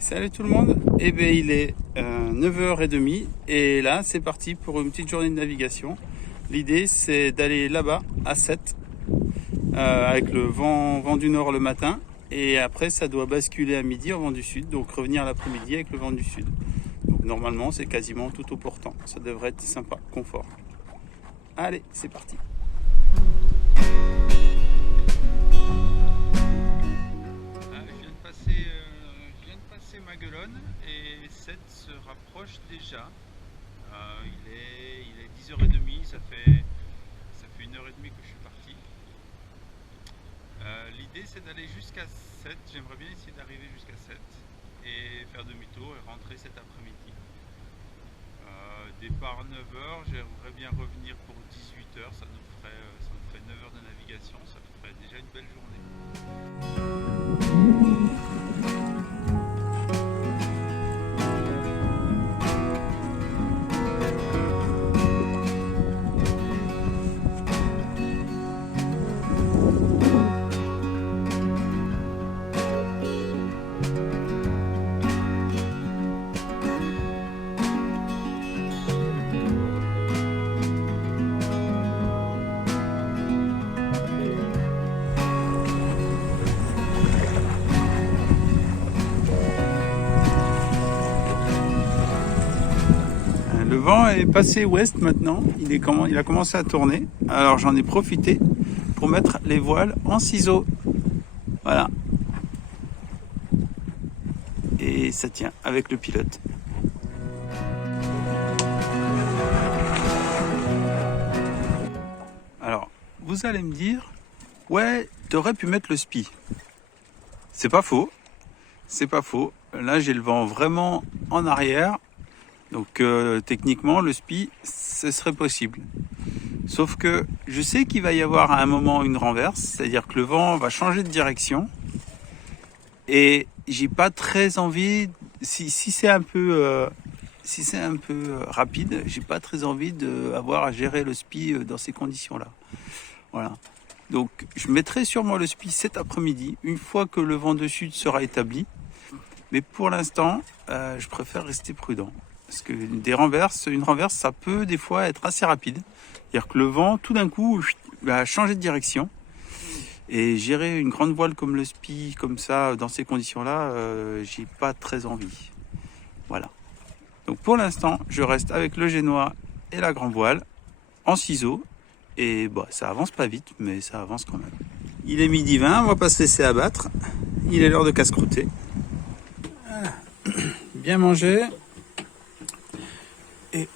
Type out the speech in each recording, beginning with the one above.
Salut tout le monde, eh bien il est 9h30 et là c'est parti pour une petite journée de navigation. L'idée c'est d'aller là-bas à 7 avec le vent du nord le matin et après ça doit basculer à midi au vent du sud, donc revenir l'après-midi avec le vent du sud. Donc normalement c'est quasiment tout au portant, ça devrait être sympa, confort. Allez, c'est parti. Je viens de passer Maguelone et 7 se rapproche déjà. Il est 10h30, ça fait 1h30 que je suis parti. L'idée c'est d'aller jusqu'à 7, j'aimerais bien essayer d'arriver jusqu'à 7 et faire demi-tour et rentrer cet après-midi. Départ 9h, j'aimerais bien revenir pour 18h, ça nous ferait 9 heures de navigation, ça ferait déjà une belle journée. Le vent est passé ouest maintenant, il a commencé à tourner, alors j'en ai profité pour mettre les voiles en ciseaux. Voilà. Et ça tient avec le pilote. Alors, vous allez me dire, ouais, t'aurais pu mettre le spi. C'est pas faux, c'est pas faux. Là, j'ai le vent vraiment en arrière. Donc techniquement le spi ce serait possible. Sauf que je sais qu'il va y avoir à un moment une renverse, c'est-à-dire que le vent va changer de direction et j'ai pas très envie, si c'est un peu rapide, j'ai pas très envie d'avoir à gérer le spi dans ces conditions-là. Voilà. Donc je mettrai sûrement le spi cet après-midi, une fois que le vent de sud sera établi. Mais pour l'instant, je préfère rester prudent. Parce que une renverse, ça peut des fois être assez rapide. C'est-à-dire que le vent, tout d'un coup, va changer de direction. Et gérer une grande voile comme le spi, comme ça, dans ces conditions-là, j'ai pas très envie. Voilà. Donc pour l'instant, je reste avec le génois et la grande voile, en ciseaux. Et bah, ça avance pas vite, mais ça avance quand même. Il est 12h20, on va pas se laisser abattre. Il est l'heure de casse-croûter. Voilà. Bien manger. Et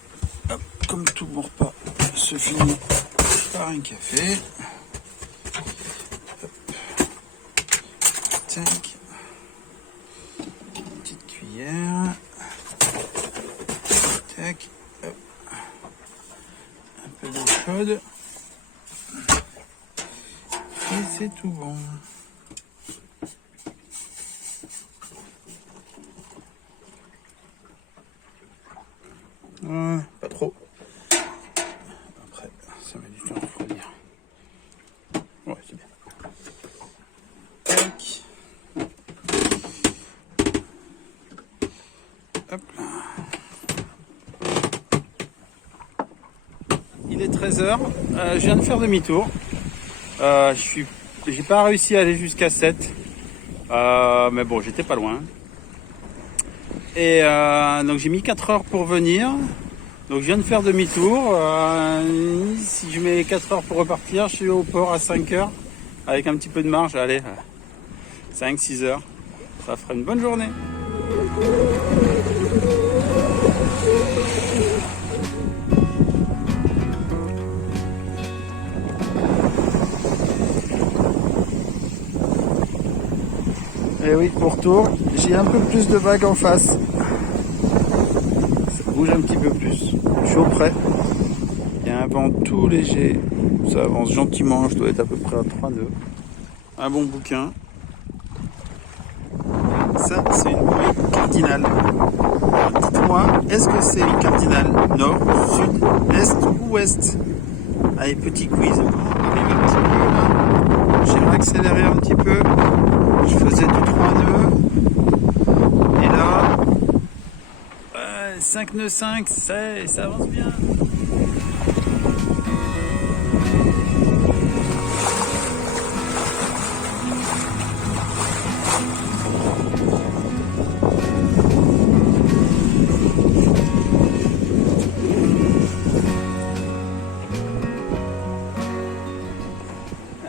hop, comme tout bon repas se finit par un café. Hop. Tac. Une petite cuillère. Tac. Hop. Un peu d'eau chaude. Et c'est tout bon. Pas trop. Après, ça met du temps à refroidir. Ouais, c'est bien. Tac. Hop là. Il est 13h. Je viens de faire demi-tour. J'ai pas réussi à aller jusqu'à 7. Mais bon, j'étais pas loin. Et donc j'ai mis 4 heures pour venir. Donc je viens de faire demi-tour. Si je mets 4 heures pour repartir, je suis au port à 5 heures. Avec un petit peu de marge, allez, 5-6 heures. Ça ferait une bonne journée. Et oui, pour retour, j'ai un peu plus de vagues en face. Ça bouge un petit peu plus. Je suis au près. Il y a un vent tout léger. Ça avance gentiment. Je dois être à peu près à 3 nœuds. Un bon bouquin. Ça, c'est une bouée cardinale. Dites-moi, est-ce que c'est une cardinale nord, sud, est ou ouest? Allez, petit quiz. J'ai réaccéléré un petit peu. Je faisais du 3 nœuds. Et là, 5 nœuds 5, ça avance bien.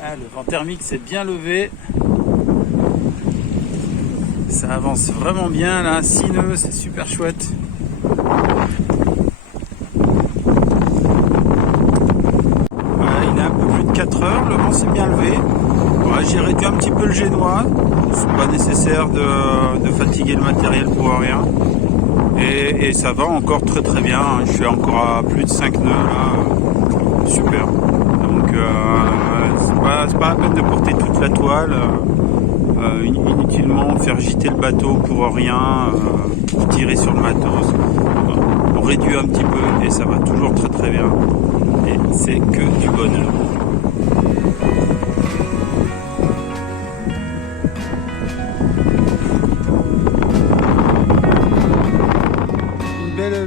Ah, le vent thermique s'est bien levé. Ça avance vraiment bien là, 6 nœuds, c'est super chouette. Voilà, il est un peu plus de 4 heures, le vent s'est bien levé. Ouais, j'ai réduit un petit peu le génois. C'est pas nécessaire de fatiguer le matériel pour rien. Et ça va encore très bien. Je suis encore à plus de 5 nœuds là. Super. Donc c'est pas la peine de porter toute la toile. Inutilement faire gîter le bateau pour rien, pour tirer sur le matos. On réduit un petit peu et ça va toujours très bien. Et c'est que du bonheur.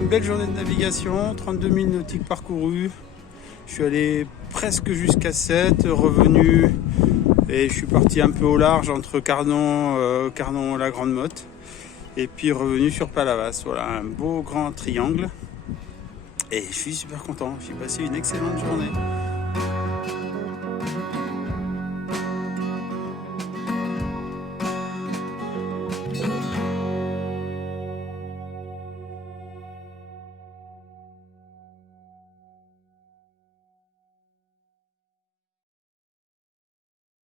Une belle journée de navigation, 32 000 nautiques parcourus. Je suis allé presque jusqu'à 7, revenu. Et je suis parti un peu au large entre Carnon et la Grande Motte. Et puis revenu sur Palavas. Voilà, un beau grand triangle. Et je suis super content. J'ai passé une excellente journée.